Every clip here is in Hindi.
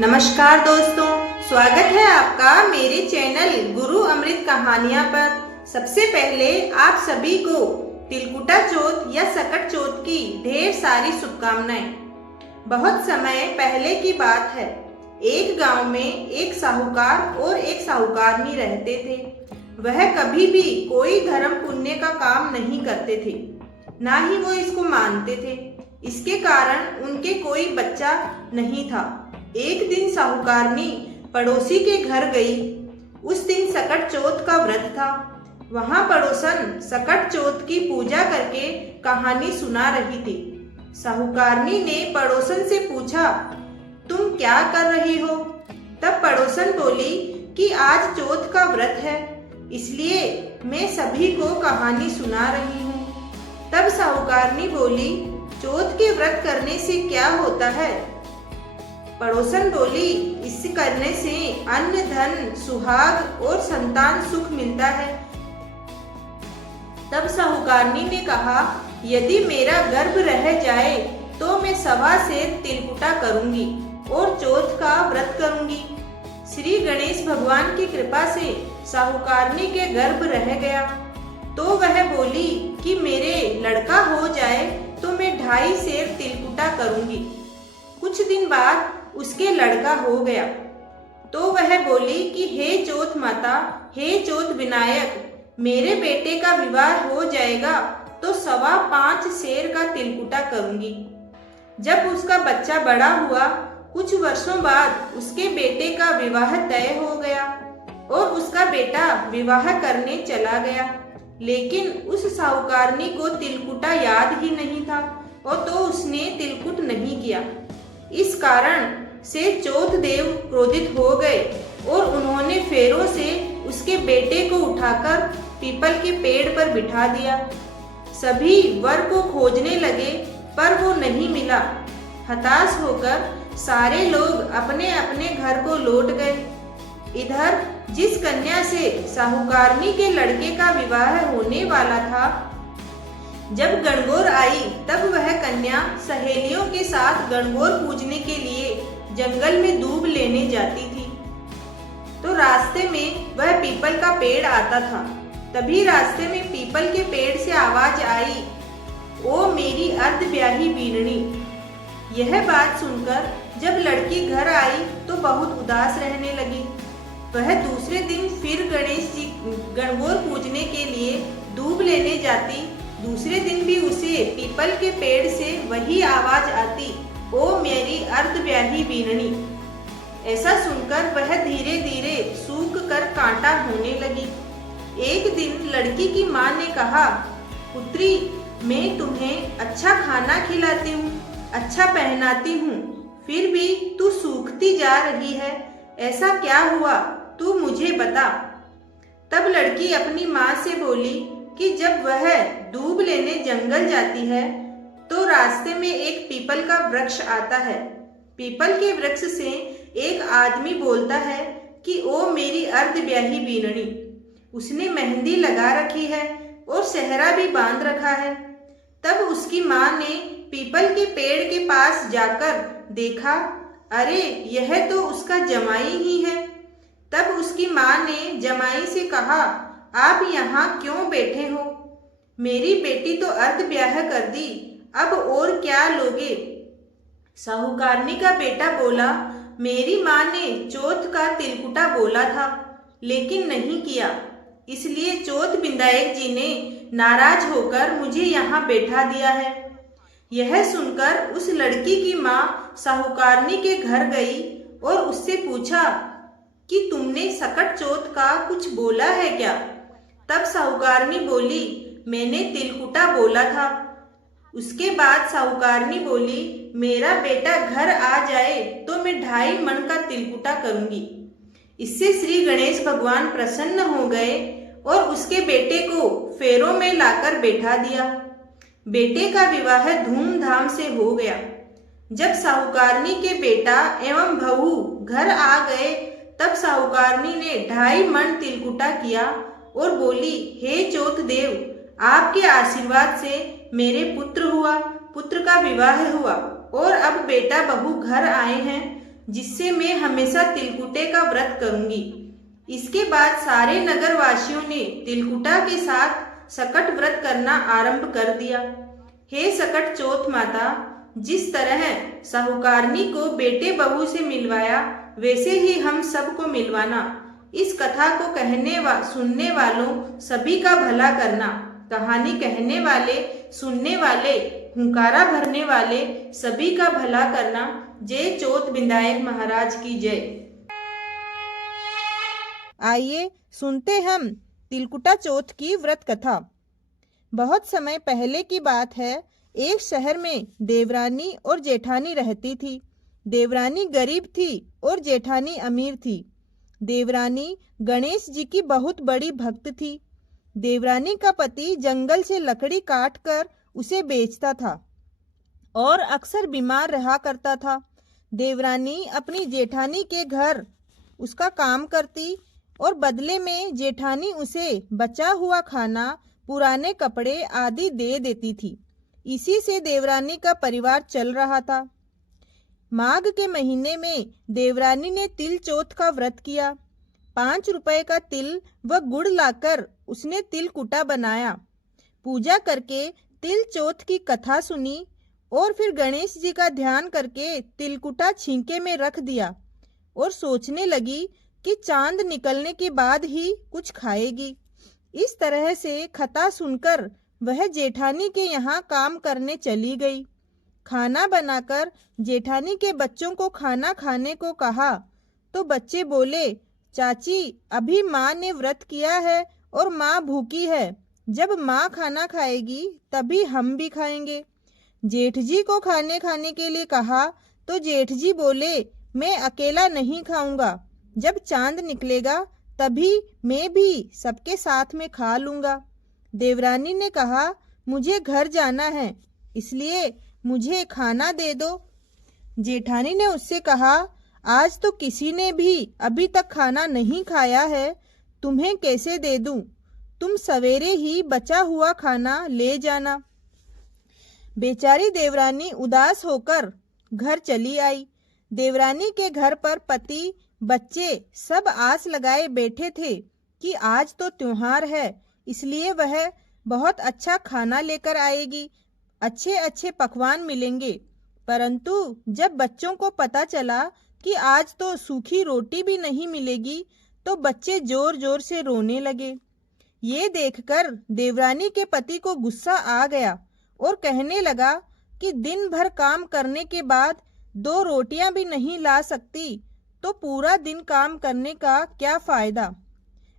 नमस्कार दोस्तों, स्वागत है आपका मेरे चैनल गुरु अमृत कहानियाँ पर। सबसे पहले आप सभी को तिलकुटा चौथ या सकट चौथ की ढेर सारी शुभकामनाएं। बहुत समय पहले की बात है, एक गांव में एक साहूकार और एक साहूकारनी रहते थे। वह कभी भी कोई धर्म पुण्य का काम नहीं करते थे, ना ही वो इसको मानते थे। इसके कारण उनके कोई बच्चा नहीं था। एक दिन साहूकारनी पड़ोसी के घर गई। उस दिन सकट चौथ का व्रत था। वहां पड़ोसन सकट चौथ की पूजा करके कहानी सुना रही थी। साहूकारनी ने पड़ोसन से पूछा, तुम क्या कर रही हो? तब पड़ोसन बोली कि आज चौथ का व्रत है, इसलिए मैं सभी को कहानी सुना रही हूँ। तब साहूकारनी बोली, चौथ के व्रत करने से क्या होता है? पड़ोसन बोली, इसे करने से अन्न धन सुहाग और संतान सुख मिलता है। तब साहूकारनी ने कहा, यदि मेरा गर्भ रह जाए तो मैं 1.25 सेर तिलकुटा करूंगी और चौथ का व्रत करूंगी। श्री गणेश भगवान की कृपा से साहूकारनी के गर्भ रह गया। तो वह बोली कि मेरे लड़का हो जाए तो मैं 2.5 सेर तिलकुटा करूंगी। कुछ दिन बाद उसके लड़का हो गया। तो वह बोली कि हे चौथ माता, हे चौथ विनायक, मेरे बेटे का विवाह हो जाएगा तो 5.25 सेर का तिलकुटा करूंगी। जब उसका बच्चा बड़ा हुआ, कुछ वर्षों बाद उसके बेटे का विवाह तय हो गया और उसका बेटा विवाह करने चला गया। लेकिन उस साहूकारनी को तिलकुटा याद ही नहीं था और तो उसने तिलकुट नहीं किया। इस कारण से चौथ देव क्रोधित हो गए और उन्होंने फेरों से उसके बेटे को उठाकर पीपल के पेड़ पर बिठा दिया। सभी वर को खोजने लगे पर वो नहीं मिला। हताश होकर सारे लोग अपने अपने घर को लौट गए। इधर जिस कन्या से साहूकारनी के लड़के का विवाह होने वाला था, जब गणगौर आई तब वह कन्या सहेलियों के साथ गणगौर पूजने के लिए जंगल में दूब लेने जाती थी। तो रास्ते में वह पीपल का पेड़ आता था। तभी रास्ते में पीपल के पेड़ से आवाज आई, ओ मेरी अर्धब्याही बीननी। यह बात सुनकर जब लड़की घर आई तो बहुत उदास रहने लगी। वह दूसरे दिन फिर गणेश जी गणगौर पूजने के लिए दूब लेने जाती। दूसरे दिन भी उसे पीपल के पेड़ से वही आवाज आती, ओ मेरी अर्धब्याही बीननी। ऐसा सुनकर वह धीरे धीरे सूख कर कांटा होने लगी। एक दिन लड़की की माँ ने कहा, पुत्री, मैं तुम्हें अच्छा खाना खिलाती हूँ, अच्छा पहनाती हूँ, फिर भी तू सूखती जा रही है। ऐसा क्या हुआ, तू मुझे बता। तब लड़की अपनी माँ से बोली कि जब वह दूब लेने जंगल जाती है तो रास्ते में एक पीपल का वृक्ष आता है। पीपल के वृक्ष से एक आदमी बोलता है कि ओ मेरी अर्धब्याही बीननी। उसने मेहंदी लगा रखी है और सेहरा भी बांध रखा है। तब उसकी माँ ने पीपल के पेड़ के पास जाकर देखा, अरे यह तो उसका जमाई ही है। तब उसकी माँ ने जमाई से कहा, आप यहाँ क्यों बैठे हो? मेरी बेटी तो अर्धब्याह कर दी, अब और क्या लोगे? साहूकारनी का बेटा बोला, मेरी माँ ने चौथ का तिलकुटा बोला था लेकिन नहीं किया, इसलिए चौथ विनायक जी ने नाराज होकर मुझे यहाँ बैठा दिया है। यह सुनकर उस लड़की की माँ साहूकारनी के घर गई और उससे पूछा कि तुमने सकट चौथ का कुछ बोला है क्या? तब साहूकारनी बोली, मैंने तिलकुटा बोला था। उसके बाद साहूकारनी बोली, मेरा बेटा घर आ जाए तो मैं 2.5 मन का तिलकुटा करूंगी। इससे श्री गणेश भगवान प्रसन्न हो गए और उसके बेटे को फेरों में लाकर बैठा दिया। बेटे का विवाह धूमधाम से हो गया। जब साहूकारनी के बेटा एवं बहू घर आ गए तब साहूकारनी ने 2.5 मन तिलकुटा किया और बोली, हे चौथ देव, आपके आशीर्वाद से मेरे पुत्र हुआ, पुत्र का विवाह हुआ और अब बेटा बहू घर आए हैं जिससे मैं हमेशा तिलकुटे का व्रत करूंगी। इसके बाद सारे नगर वासियों ने तिलकुटा के साथ सकट व्रत करना आरंभ कर दिया। हे सकट चौथ माता, जिस तरह साहूकारनी को बेटे बहू से मिलवाया, वैसे ही हम सबको मिलवाना। इस कथा को सुनने वालों सभी का भला करना। कहानी कहने वाले, सुनने वाले, हुंकारा भरने वाले सभी का भला करना। जय चौथ विनायक महाराज की जय। आइए सुनते हम तिलकुटा चौथ की व्रत कथा। बहुत समय पहले की बात है। एक शहर में देवरानी और जेठानी रहती थी। देवरानी गरीब थी और जेठानी अमीर थी। देवरानी गणेश जी की बहुत बड़ी भक्त थी। देवरानी का पति जंगल से लकड़ी काट कर उसे बेचता था और अक्सर बीमार रहा करता था। देवरानी अपनी जेठानी के घर उसका काम करती और बदले में जेठानी उसे बचा हुआ खाना, पुराने कपड़े आदि दे देती थी। इसी से देवरानी का परिवार चल रहा था। माघ के महीने में देवरानी ने तिल चौथ का व्रत किया। 5 रुपए का तिल व गुड़ लाकर उसने तिलकुटा बनाया। पूजा करके तिल चौथ की कथा सुनी और फिर गणेश जी का ध्यान करके तिलकुटा छींके में रख दिया और सोचने लगी कि चांद निकलने के बाद ही कुछ खाएगी। इस तरह से कथा सुनकर वह जेठानी के यहाँ काम करने चली गई। खाना बनाकर जेठानी के बच्चों को खाना खाने को कहा तो बच्चे बोले, चाची अभी माँ ने व्रत किया है और माँ भूखी है। जब माँ खाना खाएगी तभी हम भी खाएंगे। जेठ जी को खाने के लिए कहा तो जेठ जी बोले, मैं अकेला नहीं खाऊंगा। जब चांद निकलेगा तभी मैं भी सबके साथ में खा लूंगा। देवरानी ने कहा, मुझे घर जाना है, इसलिए मुझे खाना दे दो। जेठानी ने उससे कहा, आज तो किसी ने भी अभी तक खाना नहीं खाया है, तुम्हें कैसे दे दूं? तुम सवेरे ही बचा हुआ खाना ले जाना। बेचारी देवरानी उदास होकर घर चली आई। देवरानी के घर पर पति, बच्चे सब आस लगाए बैठे थे कि आज तो त्योहार है, इसलिए वह बहुत अच्छा खाना लेकर आएगी, अच्छे अच्छे पकवान मिलेंगे। परंतु जब बच्चों को पता चला कि आज तो सूखी रोटी भी नहीं मिलेगी, तो बच्चे जोर जोर से रोने लगे। ये देखकर देवरानी के पति को गुस्सा आ गया और कहने लगा कि दिन भर काम करने के बाद 2 रोटियां भी नहीं ला सकती तो पूरा दिन काम करने का क्या फायदा।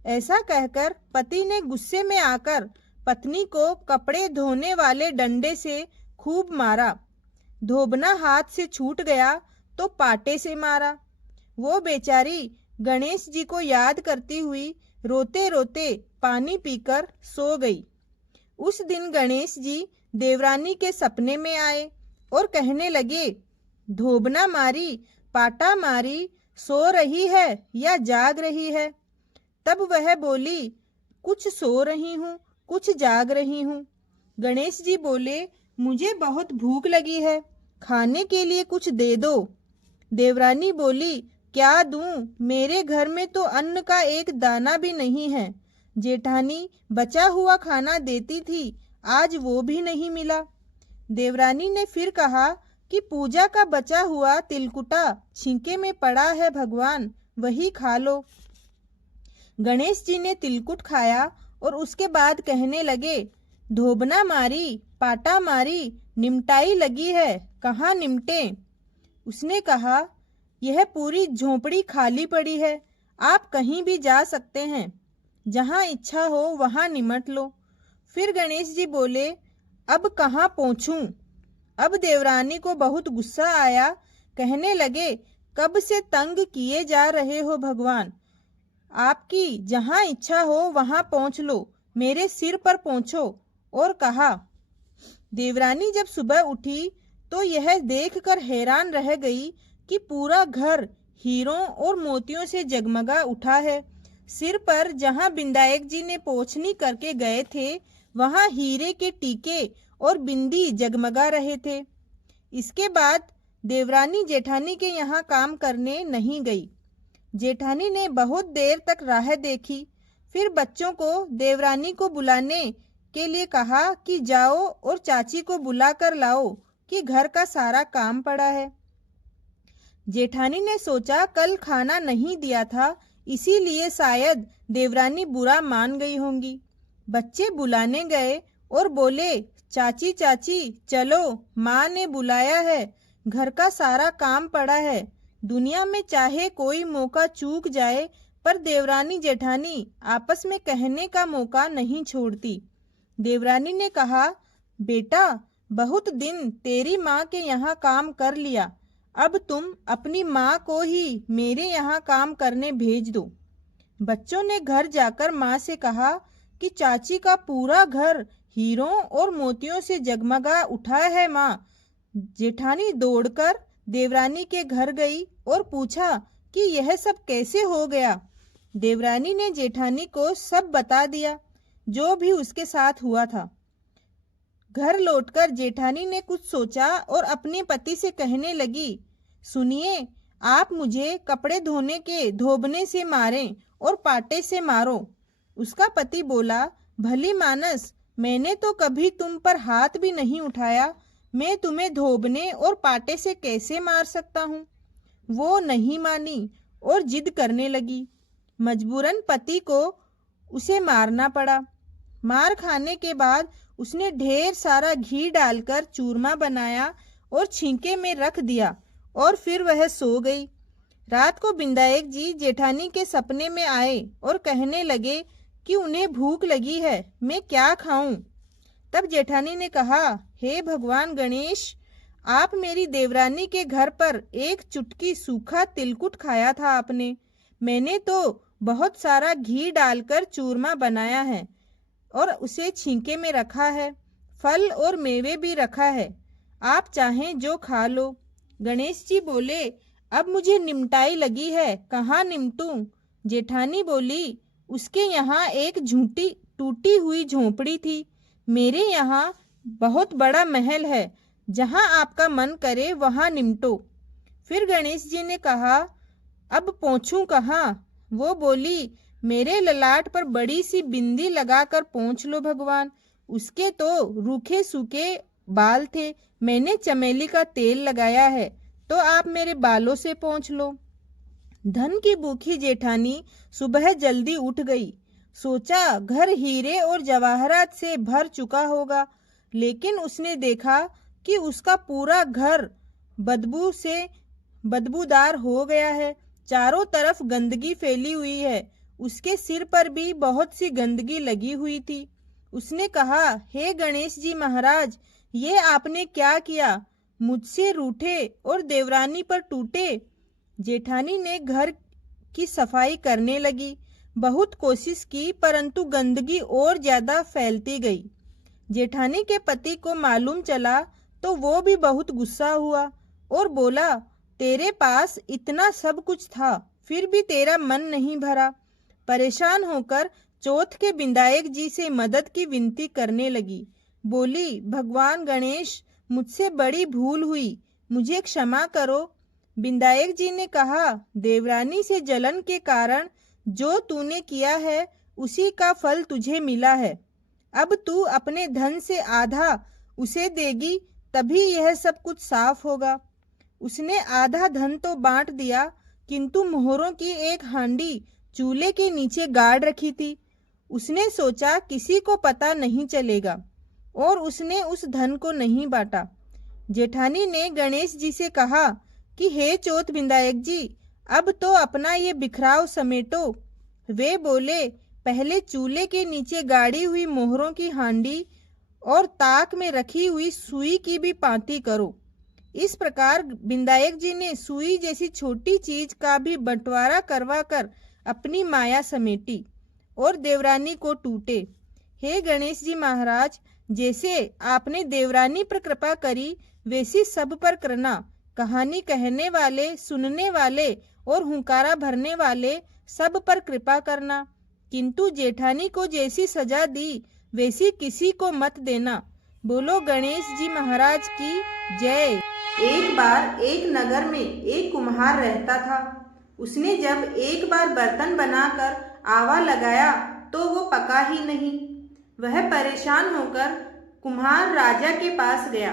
ऐसा कहकर पति ने गुस्से में आकर पत्नी को कपड़े धोने वाले डंडे से खूब मारा। धोबना हाथ से छूट गया तो पाटे से मारा। वो बेचारी गणेश जी को याद करती हुई रोते रोते पानी पीकर सो गई। उस दिन गणेश जी देवरानी के सपने में आए और कहने लगे, धोबना मारी, पाटा मारी, सो रही है या जाग रही है? तब वह बोली, कुछ सो रही हूँ, कुछ जाग रही हूँ। गणेश जी बोले, मुझे बहुत भूख लगी है, खाने के लिए कुछ दे दो। देवरानी बोली, क्या दूं? मेरे घर में तो अन्न का एक दाना भी नहीं है। जेठानी बचा हुआ खाना देती थी, आज वो भी नहीं मिला। देवरानी ने फिर कहा कि पूजा का बचा हुआ तिलकुटा छींके में पड़ा है भगवान, वही खा लो। गणेश जी ने तिलकुट खाया और उसके बाद कहने लगे, धोबना मारी, पाटा मारी, निमटाई लगी है, कहाँ निमटे? उसने कहा, यह पूरी झोपड़ी खाली पड़ी है, आप कहीं भी जा सकते हैं, जहाँ इच्छा हो वहाँ निमट लो। फिर गणेश जी बोले, अब कहाँ पहुँचूं? अब देवरानी को बहुत गुस्सा आया। कहने लगे, कब से तंग किए जा रहे हो भगवान, आपकी जहाँ इच्छा हो वहाँ पहुँच लो, मेरे सिर पर पहुँचो। और कहा। देवरानी जब सुबह उठी तो यह देखकर हैरान रह गई कि पूरा घर हीरों और मोतियों से जगमगा उठा है। सिर पर जहाँ विनायक जी ने पोछनी करके गए थे, वहाँ हीरे के टीके और बिंदी जगमगा रहे थे। इसके बाद देवरानी जेठानी के यहाँ काम करने नहीं गई। जेठानी ने बहुत देर तक राह देखी, फिर बच्चों को देवरानी को बुलाने के लिए कहा कि जाओ और चाची को बुला कर लाओ कि घर का सारा काम पड़ा है। जेठानी ने सोचा कल खाना नहीं दिया था, इसीलिए शायद देवरानी बुरा मान गई होंगी। बच्चे बुलाने गए और बोले, चाची चाची चलो, माँ ने बुलाया है, घर का सारा काम पड़ा है। दुनिया में चाहे कोई मौका चूक जाए, पर देवरानी जेठानी आपस में कहने का मौका नहीं छोड़ती। देवरानी ने कहा, बेटा बहुत दिन तेरी माँ के यहाँ काम कर लिया, अब तुम अपनी माँ को ही मेरे यहाँ काम करने भेज दो। बच्चों ने घर जाकर माँ से कहा कि चाची का पूरा घर हीरों और मोतियों से जगमगा उठा है माँ। जेठानी दौड़कर देवरानी के घर गई और पूछा कि यह सब कैसे हो गया। देवरानी ने जेठानी को सब बता दिया जो भी उसके साथ हुआ था। घर लौटकर जेठानी ने कुछ सोचा और अपने पति से कहने लगी, सुनिए, आप मुझे कपड़े धोने के धोबने से मारें और पाटे से मारो। उसका पति बोला, भली मानस, मैंने तो कभी तुम पर हाथ भी नहीं उठाया, मैं तुम्हें धोबने और पाटे से कैसे मार सकता हूँ। वो नहीं मानी और जिद करने लगी। मजबूरन पति को उसे मारना पड़ा। मार खाने के बाद उसने ढेर सारा घी डालकर चूरमा बनाया और छींके में रख दिया और फिर वह सो गई। रात को बिंदायक जी जेठानी के सपने में आए और कहने लगे कि उन्हें भूख लगी है, मैं क्या खाऊं। तब जेठानी ने कहा, हे भगवान गणेश, आप मेरी देवरानी के घर पर एक चुटकी सूखा तिलकुट खाया था आपने। मैंने तो बहुत सारा घी डालकर चूरमा बनाया है और उसे छींके में रखा है, फल और मेवे भी रखा है, आप चाहें जो खा लो। गणेश जी बोले, अब मुझे निमटाई लगी है, कहाँ निमटूं। जेठानी बोली, उसके यहाँ एक झूठी टूटी हुई झोंपड़ी थी, मेरे यहाँ बहुत बड़ा महल है, जहाँ आपका मन करे वहाँ निमटो। फिर गणेश जी ने कहा, अब पहुँचूं कहाँ। वो बोली, मेरे ललाट पर बड़ी सी बिंदी लगाकर पहुँच लो भगवान। उसके तो रूखे सूखे बाल थे, मैंने चमेली का तेल लगाया है, तो आप मेरे बालों से पहुँच लो। धन की भूखी जेठानी सुबह जल्दी उठ गई। सोचा घर हीरे और जवाहरात से भर चुका होगा, लेकिन उसने देखा कि उसका पूरा घर बदबू से बदबूदार हो गया है, चारों तरफ गंदगी फैली हुई है, उसके सिर पर भी बहुत सी गंदगी लगी हुई थी। उसने कहा, हे गणेश जी महाराज, ये आपने क्या किया, मुझसे रूठे और देवरानी पर टूटे। जेठानी ने घर की सफाई करने लगी, बहुत कोशिश की, परंतु गंदगी और ज्यादा फैलती गई। जेठानी के पति को मालूम चला तो वो भी बहुत गुस्सा हुआ और बोला, तेरे पास इतना सब कुछ था, फिर भी तेरा मन नहीं भरा। परेशान होकर चौथ के बिंदायक जी से मदद की विनती करने लगी। बोली, भगवान गणेश, मुझसे बड़ी भूल हुई, मुझे क्षमा करो। बिंदायक जी ने कहा, देवरानी से जलन के कारण जो तूने किया है उसी का फल तुझे मिला है। अब तू अपने धन से आधा उसे देगी, तभी यह सब कुछ साफ होगा। उसने आधा धन तो बांट दिया, किंतु मोहरों की एक हांडी चूल्हे के नीचे गाड़ रखी थी। उसने सोचा किसी को पता नहीं चलेगा और उसने उस धन को नहीं बांटा। जेठानी ने गणेश जी से कहा कि हे चौथ बिंदायक जी, अब तो अपना ये बिखराव समेटो। वे बोले, पहले चूल्हे के नीचे गाड़ी हुई मोहरों की हांडी और ताक में रखी हुई सुई की भी पांति करो। इस प्रकार बिंदायक जी ने सुई जैसी छोटी चीज का भी बंटवारा करवा कर अपनी माया समेटी और देवरानी को टूटे। हे गणेश जी महाराज, जैसे आपने देवरानी पर कृपा करी, वैसी सब पर करना। कहानी कहने वाले, सुनने वाले और हुंकारा भरने वाले सब पर कृपा करना, किंतु जेठानी को जैसी सजा दी वैसी किसी को मत देना। बोलो गणेश जी महाराज की जय। एक बार एक नगर में एक कुम्हार रहता था। उसने जब एक बार बर्तन बनाकर आवा लगाया तो वो पका ही नहीं। वह परेशान होकर कुम्हार राजा के पास गया।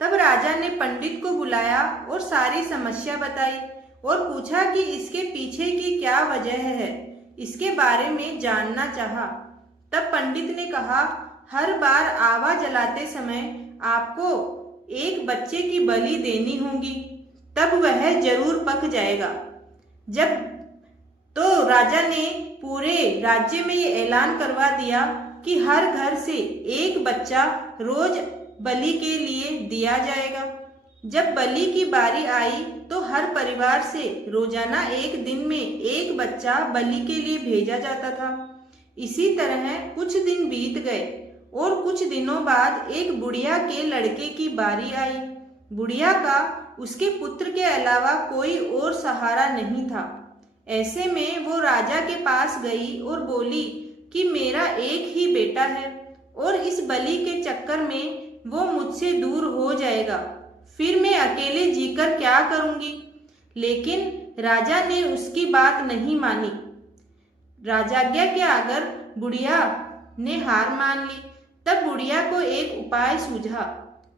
तब राजा ने पंडित को बुलाया और सारी समस्या बताई और पूछा कि इसके पीछे की क्या वजह है, इसके बारे में जानना चाहा। तब पंडित ने कहा, हर बार आवा जलाते समय आपको एक बच्चे की बलि देनी होगी, तब वह जरूर पक जाएगा। जब तो राजा ने पूरे राज्य में ये ऐलान करवा दिया कि हर घर से एक बच्चा रोज बलि के लिए दिया जाएगा। जब बलि की बारी आई तो हर परिवार से रोजाना एक दिन में एक बच्चा बलि के लिए भेजा जाता था। इसी तरह कुछ दिन बीत गए और कुछ दिनों बाद एक बुढ़िया के लड़के की बारी आई। बुढ़िया का उसके पुत्र के अलावा कोई और सहारा नहीं था। ऐसे में वो राजा के पास गई और बोली कि मेरा एक ही बेटा है और इस बलि के चक्कर में वो मुझसे दूर हो जाएगा, फिर मैं अकेले जीकर क्या करूंगी। लेकिन राजा ने उसकी बात नहीं मानी। राजाज्ञा के आगर बुढ़िया ने हार मान ली। तब बुढ़िया को एक उपाय सूझा।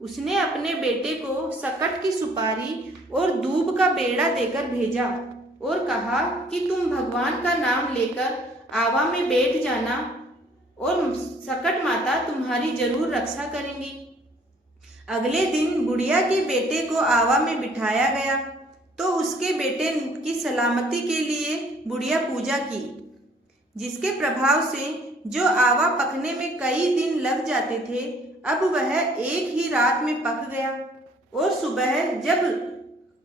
उसने अपने बेटे को सकट की सुपारी और दूब का बेड़ा देकर भेजा और कहा कि तुम भगवान का नाम लेकर आवा में बैठ जाना और सकट माता तुम्हारी जरूर रक्षा करेंगी। अगले दिन बुढ़िया के बेटे को आवा में बिठाया गया तो उसके बेटे की सलामती के लिए बुढ़िया पूजा की, जिसके प्रभाव से जो आवा पकने में कई दिन लग जाते थे, अब वह एक ही रात में पक गया। और सुबह जब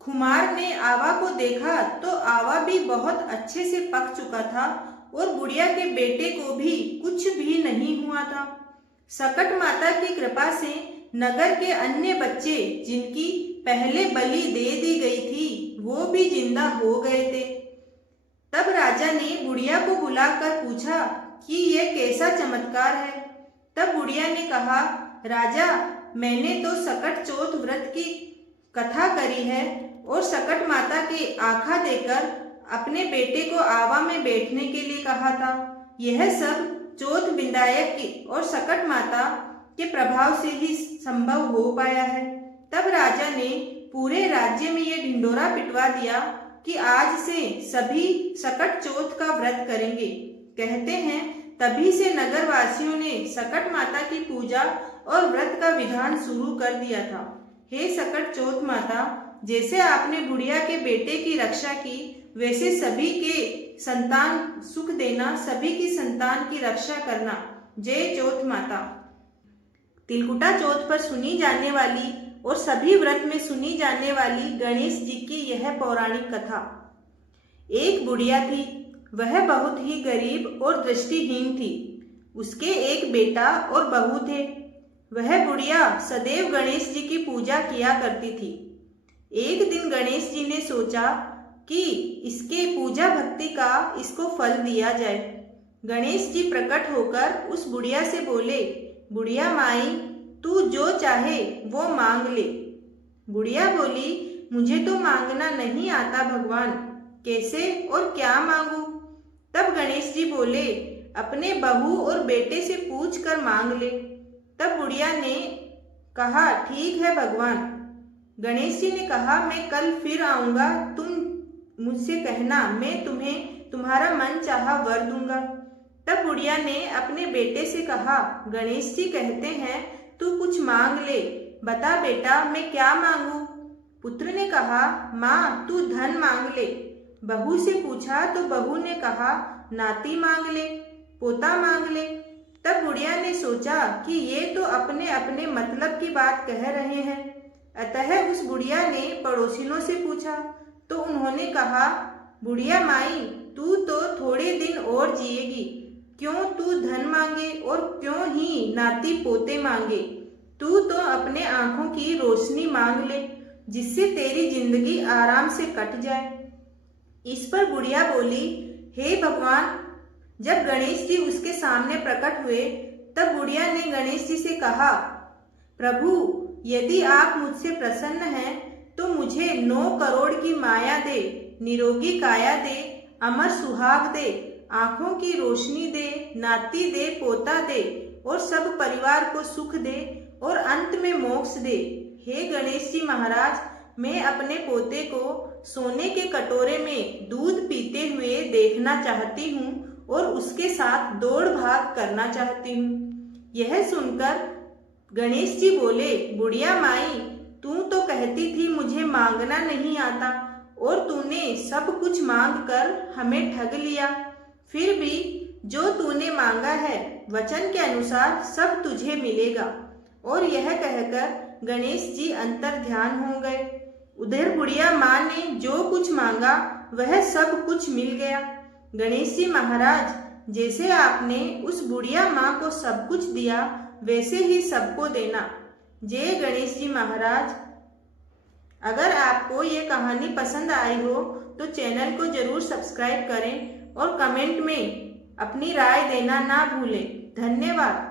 खुमार ने आवा को देखा तो आवा भी बहुत अच्छे से पक चुका था और बुढ़िया के बेटे को भी कुछ भी नहीं हुआ था। सकट माता की कृपा से नगर के अन्य बच्चे जिनकी पहले बलि दे दी गई थी, वो भी जिंदा हो गए थे। तब राजा ने बुढ़िया को बुलाकर पूछा कि यह कैसा चमत्कार है। तब बुढ़िया ने कहा, राजा, मैंने तो सकट चौथ व्रत की कथा करी है और सकट माता के आखा देकर अपने बेटे को आवा में बैठने के लिए कहा था। यह सब चौथ विदायक की और सकट माता के प्रभाव से ही संभव हो पाया है। तब राजा ने पूरे राज्य में यह ढिंडोरा पिटवा दिया कि आज से सभी सकट चौथ का व्रत करेंगे। कहते हैं तभी से नगर वासियों ने सकट माता की पूजा और व्रत का विधान शुरू कर दिया था। हे सकट चौथ माता, जैसे आपने बुढ़िया के बेटे की रक्षा की, वैसे सभी के संतान सुख देना, सभी की संतान की रक्षा करना। जय चौथ माता। तिलकुटा चौथ पर सुनी जाने वाली और सभी व्रत में सुनी जाने वाली गणेश जी की यह पौराणिक कथा। एक बुढ़िया थी, वह बहुत ही गरीब और दृष्टिहीन थी। उसके एक बेटा और बहू थे। वह बुढ़िया सदैव गणेश जी की पूजा किया करती थी। एक दिन गणेश जी ने सोचा कि इसके पूजा भक्ति का इसको फल दिया जाए। गणेश जी प्रकट होकर उस बुढ़िया से बोले, बुढ़िया माई, तू जो चाहे वो मांग ले। बुढ़िया बोली, मुझे तो मांगना नहीं आता भगवान, कैसे और क्या मांगू। तब गणेश जी बोले, अपने बहू और बेटे से पूछ कर मांग ले। तब बुढ़िया ने कहा, ठीक है भगवान। गणेश जी ने कहा, मैं कल फिर आऊंगा, तुम मुझसे कहना, मैं तुम्हें तुम्हारा मन चाहा वर दूंगा। तब बुढ़िया ने अपने बेटे से कहा, गणेश जी कहते हैं तू कुछ मांग ले, बता बेटा मैं क्या मांगू। पुत्र ने कहा, माँ तू धन मांग ले। बहू से पूछा तो बहू ने कहा, नाती मांग ले, पोता मांग ले। तब बुढ़िया ने सोचा कि ये तो अपने अपने मतलब की बात कह रहे हैं। अतः उस बुढ़िया ने पड़ोसिनों से पूछा तो उन्होंने कहा, बुढ़िया माई, तू तो थोड़े दिन और जिएगी, क्यों तू धन मांगे और क्यों ही नाती पोते मांगे। तू तो अपने आंखों की रोशनी मांग ले, जिससे तेरी जिंदगी आराम से कट जाए। इस पर बुढ़िया बोली, हे भगवान। जब गणेश जी उसके सामने प्रकट हुए तब बुढ़िया ने गणेश जी से कहा, प्रभु यदि आप मुझसे प्रसन्न हैं तो मुझे 9 करोड़ की माया दे, निरोगी काया दे, अमर सुहाग दे, आंखों की रोशनी दे, नाती दे, पोता दे और सब परिवार को सुख दे और अंत में मोक्ष दे। हे गणेश जी महाराज, मैं अपने पोते को सोने के कटोरे में दूध पीते हुए देखना चाहती हूँ और उसके साथ दौड़ भाग करना चाहती हूँ। यह सुनकर गणेश जी बोले, बुढ़िया माई, तू तो कहती थी मुझे मांगना नहीं आता और तूने सब कुछ मांग कर हमें ठग लिया। फिर भी जो तूने मांगा है वचन के अनुसार सब तुझे मिलेगा। और यह कहकर गणेश जी अंतर ध्यान हो गए। उधर बुढ़िया माँ ने जो कुछ मांगा वह सब कुछ मिल गया। गणेश जी महाराज, जैसे आपने उस बुढ़िया माँ को सब कुछ दिया वैसे ही सबको देना। जय गणेश जी महाराज। अगर आपको ये कहानी पसंद आई हो तो चैनल को जरूर सब्सक्राइब करें और कमेंट में अपनी राय देना ना भूलें। धन्यवाद।